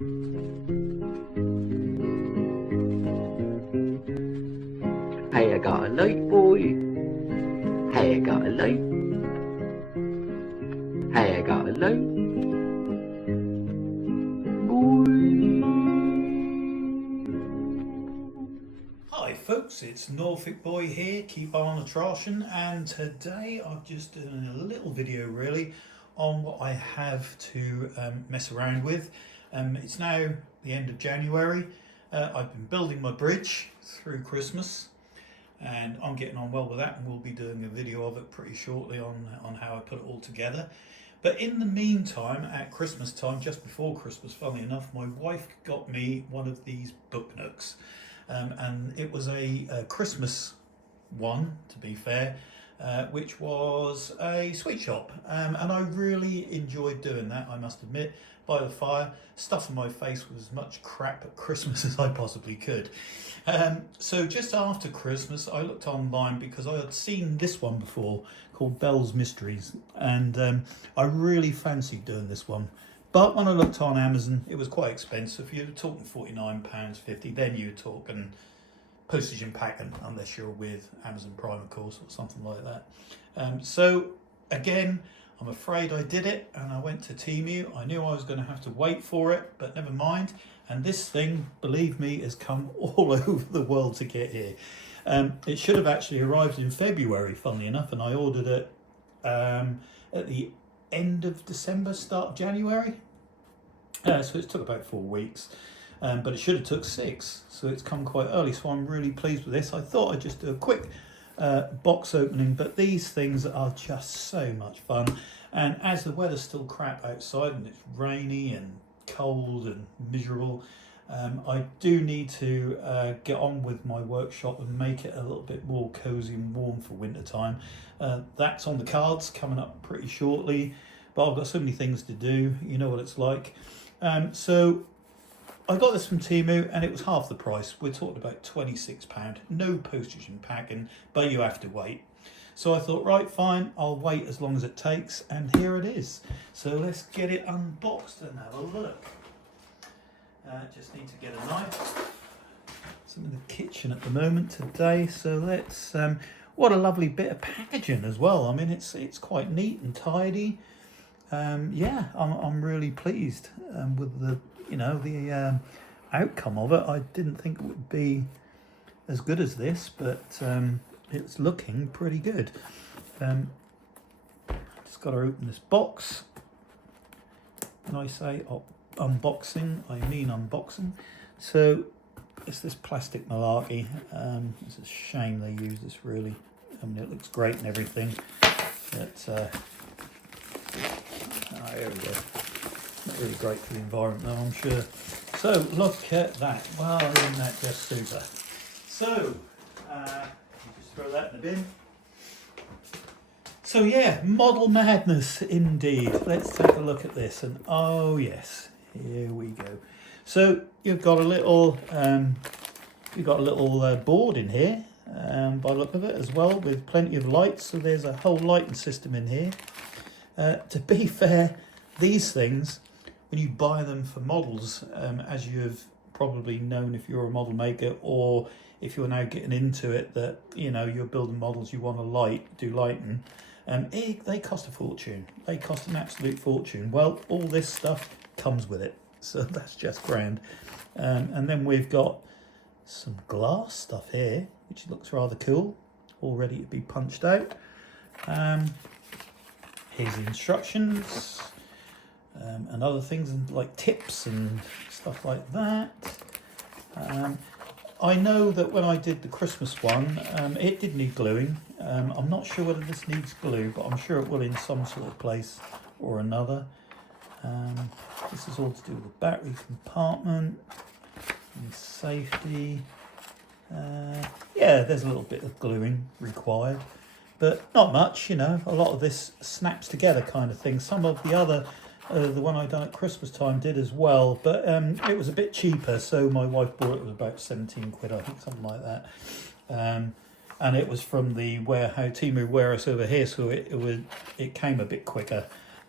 Hey, I got a light, boy. Hey, I got a light. Hey, I got a light, boy. Hi folks, it's Norfolk Boy here, keep on trashing, and today I've just done a little video really on what I have to mess around with. It's now the end of January. I've been building my bridge through Christmas and I'm getting on well with that, and we'll be doing a video of it pretty shortly on how I put it all together. But in the meantime, at Christmas time, just before Christmas, funnily enough, my wife got me one of these book nooks. And it was a Christmas one, to be fair, which was a sweet shop. And I really enjoyed doing that, I must admit. By the fire, stuffing my face with as much crap at Christmas as I possibly could. So just after Christmas, I looked online because I had seen this one before called Bell's Mysteries, and I really fancied doing this one. But when I looked on Amazon, it was quite expensive. You're talking £49.50, then you're talking postage and packing, unless you're with Amazon Prime, of course, or something like that. So again, I'm afraid I did it, and I went to Temu. I knew I was going to have to wait for it, but never mind. And this thing, believe me, has come all over the world to get here. It should have actually arrived in February, funnily enough, and I ordered it at the end of December, start of January. So it took about 4 weeks, but it should have took 6. So it's come quite early. So I'm really pleased with this. I thought I'd just do a quick box opening, but these things are just so much fun. And as the weather's still crap outside and it's rainy and cold and miserable, I do need to get on with my workshop and make it a little bit more cozy and warm for winter time. That's on the cards coming up pretty shortly, but I've got so many things to do, you know what it's like. So I got this from Temu and it was half the price. We're talking about £26, no postage and packing, but you have to wait. So I thought, right, fine, I'll wait as long as it takes, and here it is. So let's get it unboxed and have a look. Just need to get a knife. I'm in the kitchen at the moment today, so let's. What a lovely bit of packaging as well. I mean, it's quite neat and tidy. Yeah, I'm really pleased with the outcome of it. I didn't think it would be as good as this, but it's looking pretty good. Just got to open this box. When I say unboxing, I mean unboxing. So it's this plastic malarkey. It's a shame they use this, really. I mean, it looks great and everything. But there we go. Not really great for the environment though, I'm sure. So look at that. Wow, isn't that just super? So just throw that in the bin. So yeah, model madness indeed. Let's take a look at this, and oh yes, here we go. So you've got a little board in here, by the look of it as well, with plenty of lights. So there's a whole lighting system in here. To be fair, these things, when you buy them for models, as you've probably known if you're a model maker, or if you're now getting into it, that you're building models, you want to do lighting. They cost a fortune. They cost an absolute fortune. Well, all this stuff comes with it, so that's just grand. And then we've got some glass stuff here, which looks rather cool, all ready to be punched out. Here's the instructions, and other things like tips and stuff like that. I know that when I did the Christmas one, it did need gluing. I'm not sure whether this needs glue, but I'm sure it will in some sort of place or another. This is all to do with the battery compartment and safety. Yeah, there's a little bit of gluing required, but not much, A lot of this snaps together kind of thing. Some of the other, the one I done at Christmas time did as well, but it was a bit cheaper, so my wife bought it. It was about 17 quid, I think, something like that. And it was from the Temu warehouse over here, so it came a bit quicker.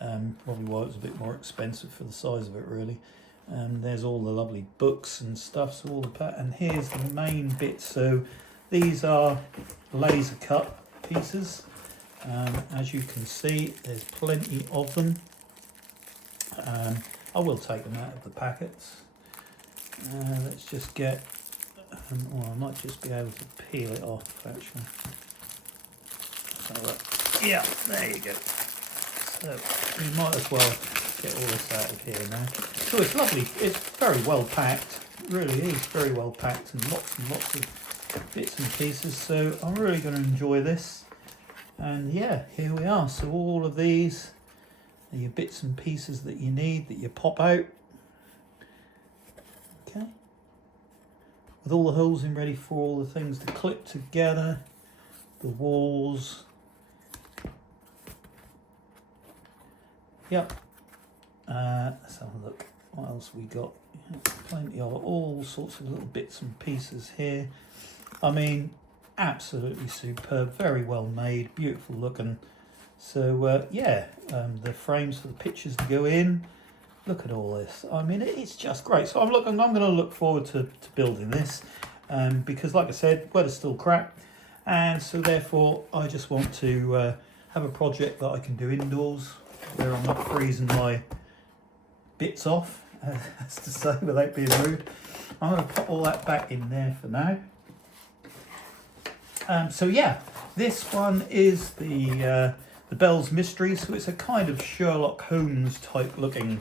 Probably why it was a bit more expensive for the size of it, really. There's all the lovely books and stuff. So all the and here's the main bit. So these are laser cut pieces. As you can see, there's plenty of them. I will take them out of the packets. Let's just get, or I might just be able to peel it off actually. So, yeah, there you go. So you might as well get all this out of here now. So it's lovely, it's very well packed, it really is very well packed, and lots of bits and pieces. So I'm really going to enjoy this. And yeah, here we are. So all of these are your bits and pieces that you need, that you pop out. Okay. With all the holes in ready for all the things to clip together, the walls. Yep. Let's have a look. What else we got? Plenty of all sorts of little bits and pieces here. I mean, absolutely superb, very well made, beautiful looking. So yeah, the frames for the pictures to go in. Look at all this. I mean, it's just great. So I'm going to look forward to building this, because, like I said, weather's still crap, and so therefore I just want to have a project that I can do indoors, where I'm not freezing my bits off, as to say, without being rude. I'm going to put all that back in there for now. So yeah, this one is the Bell's Mystery. So it's a kind of Sherlock Holmes type looking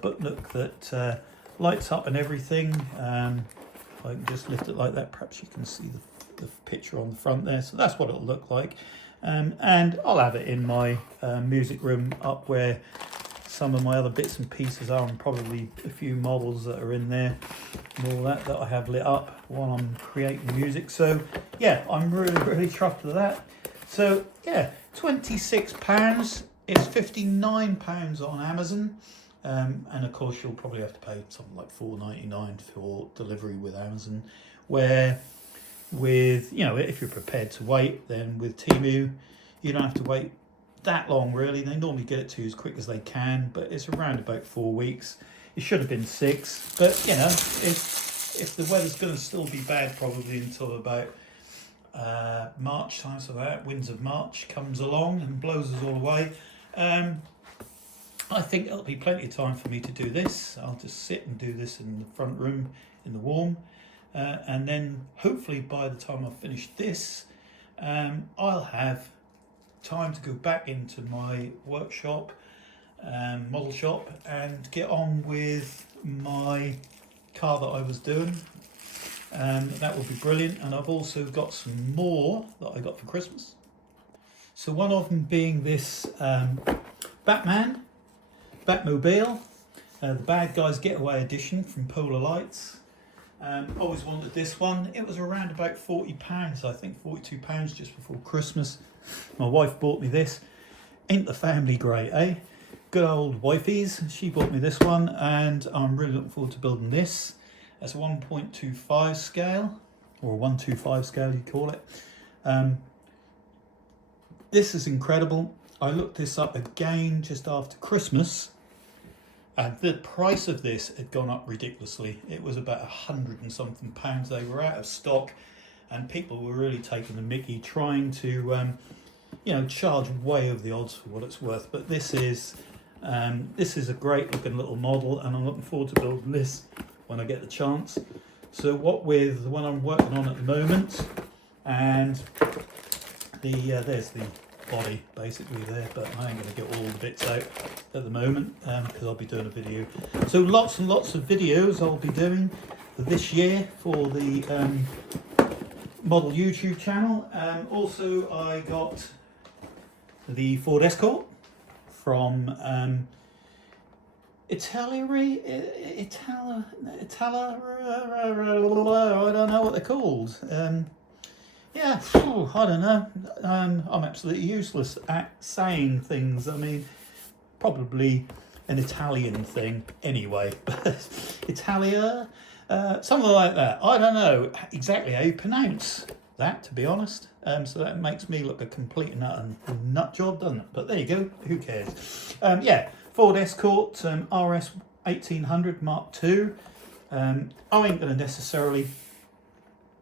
booklet that lights up and everything. If I can just lift it like that, perhaps you can see the picture on the front there. So that's what it'll look like. And I'll have it in my music room up where some of my other bits and pieces are, and probably a few models that are in there and all that I have lit up while I'm creating music. So yeah, I'm really chuffed with that. So yeah, £26. It's £59 on Amazon. And of course you'll probably have to pay something like $4.99 for delivery with Amazon, where with, you know, if you're prepared to wait, then with Temu you don't have to wait that long really. They normally get it to you as quick as they can, but it's around about 4 weeks. It should have been 6, but you know, if the weather's going to still be bad probably until about March time, so that winds of March comes along and blows us all away, I think it'll be plenty of time for me to do this. I'll just sit and do this in the front room in the warm, and then hopefully by the time I've finished this, I'll have time to go back into my workshop, model shop, and get on with my car that I was doing. That will be brilliant. And I've also got some more that I got for Christmas. So one of them being this Batmobile, the Bad Guys Getaway Edition from Polar Lights. Always wanted this one. It was around about £40, I think £42 just before Christmas. My wife bought me this. Ain't the family great, eh? Good old wifeys. She bought me this one, and I'm really looking forward to building this. That's a 1.25 scale, or 125 scale you call it. This is incredible. I looked this up again just after Christmas, and the price of this had gone up ridiculously. It was about £100 and something. They were out of stock, and people were really taking the mickey, trying to you know, charge way over the odds for what it's worth. But this is a great looking little model, and I'm looking forward to building this when I get the chance. So what with the one I'm working on at the moment, and there's the body basically there, but I ain't going to get all the bits out at the moment because I'll be doing a video. So lots and lots of videos I'll be doing this year for the model YouTube channel. Also I got the Ford Escort from Italia, I don't know what they're called. Yeah, I don't know. I'm absolutely useless at saying things. I mean, probably an Italian thing anyway. Italia, something like that. I don't know exactly how you pronounce that, to be honest. So that makes me look a complete nut job, doesn't it? But there you go. Who cares? Yeah, Ford Escort RS 1800 Mark II. I ain't going to necessarily,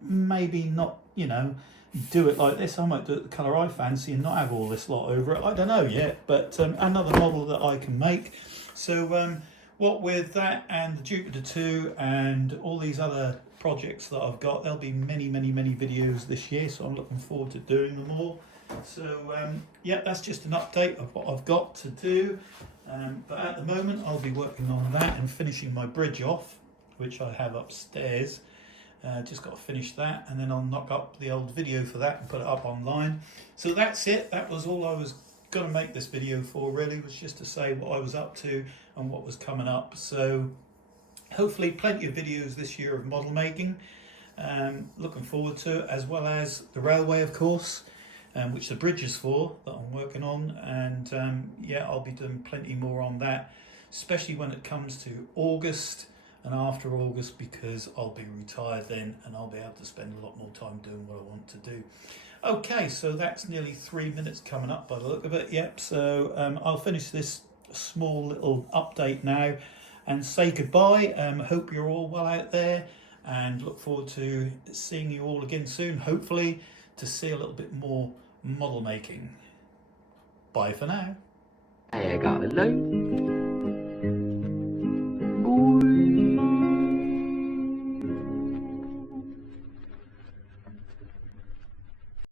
maybe not, you know, do it like this. I might do it the colour I fancy and not have all this lot over it. I don't know yet, but another model that I can make. So what with that and the Jupiter 2 and all these other projects that I've got, there'll be many videos this year, so I'm looking forward to doing them all. So yeah, that's just an update of what I've got to do, but at the moment I'll be working on that and finishing my bridge off, which I have upstairs. Just got to finish that, and then I'll knock up the old video for that and put it up online. So that's it. That was all I was going to make this video for, really, was just to say what I was up to and what was coming up. So hopefully plenty of videos this year of model making. Looking forward to it, as well as the railway, of course, which the bridge is for, that I'm working on. And yeah, I'll be doing plenty more on that, especially when it comes to August and after August, because I'll be retired then and I'll be able to spend a lot more time doing what I want to do. Okay, so that's nearly 3 minutes coming up by the look of it. Yep, so I'll finish this small little update now and say goodbye. Hope you're all well out there, and look forward to seeing you all again soon, hopefully to see a little bit more model making. Bye for now. Galore.